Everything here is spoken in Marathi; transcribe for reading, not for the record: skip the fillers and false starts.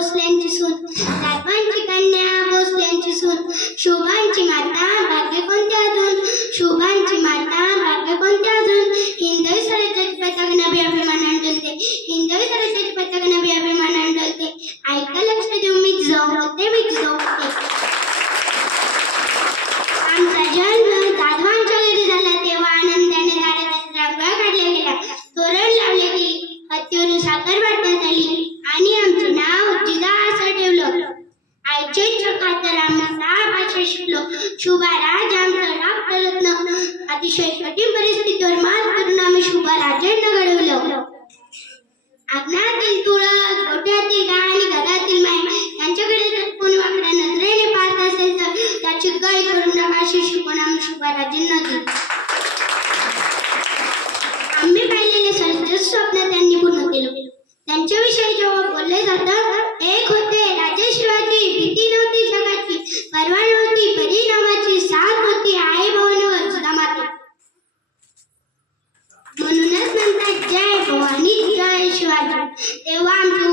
भोसल्यांची सून, जाधवांची कन्या भोसल्यांची सून, शोभांची माता भाग्य कोणत्या अजून, शोभांची माता भाग्य कोणत्या अजून. हिंदवी स्वराज्याचे पताक नभी अभिमानाने डोलते, हिंदवी स्वराज्याचे पताक नभी अभिमानाने डोलते. ऐका लक्ष देऊ मी जाऊ होते, मी जाऊ होते. आमचा जन्म जाधवांच्या घरी झाला तेव्हा आनंदाने दारात रांगोळ्या काढल्या गेल्या, तोरण लावले गेली, हत्तीवरून साखर वाटण्यात आली आणि आमचे नाव जिजा असं ठेवलं. आईच्या इच्छा खातर आम्ही 6 भाषा शिकलो. शुभा राज आमचा डॉक्टररत्न. अतिशय कठीण परिस्थितीवर मात करून आम्ही शुभा राजांना घडवलं. अंगणातील तुळस, गोठ्यातील गाय आणि घरातील माय यांच्याकडे जर कोणी वाकड्या नजरेने पाहत असेल तर त्याची गय करून टाका अशी शिकवण आम्ही शुभा राजांना दिली. आम्ही पाहिलेले सर्व स्वप्न त्यांनी पूर्ण केलं. त्यांच्याविषयी जेव्हा बोलले जातं, एक होते राजे शिवाजी, भीती नव्हती जगाची, परवा नव्हती परिणामाची, साथ होती आई भवानीवर सुदामाते. म्हणूनच म्हणतात जय भवानी जय शिवाजी. तेव्हा आमची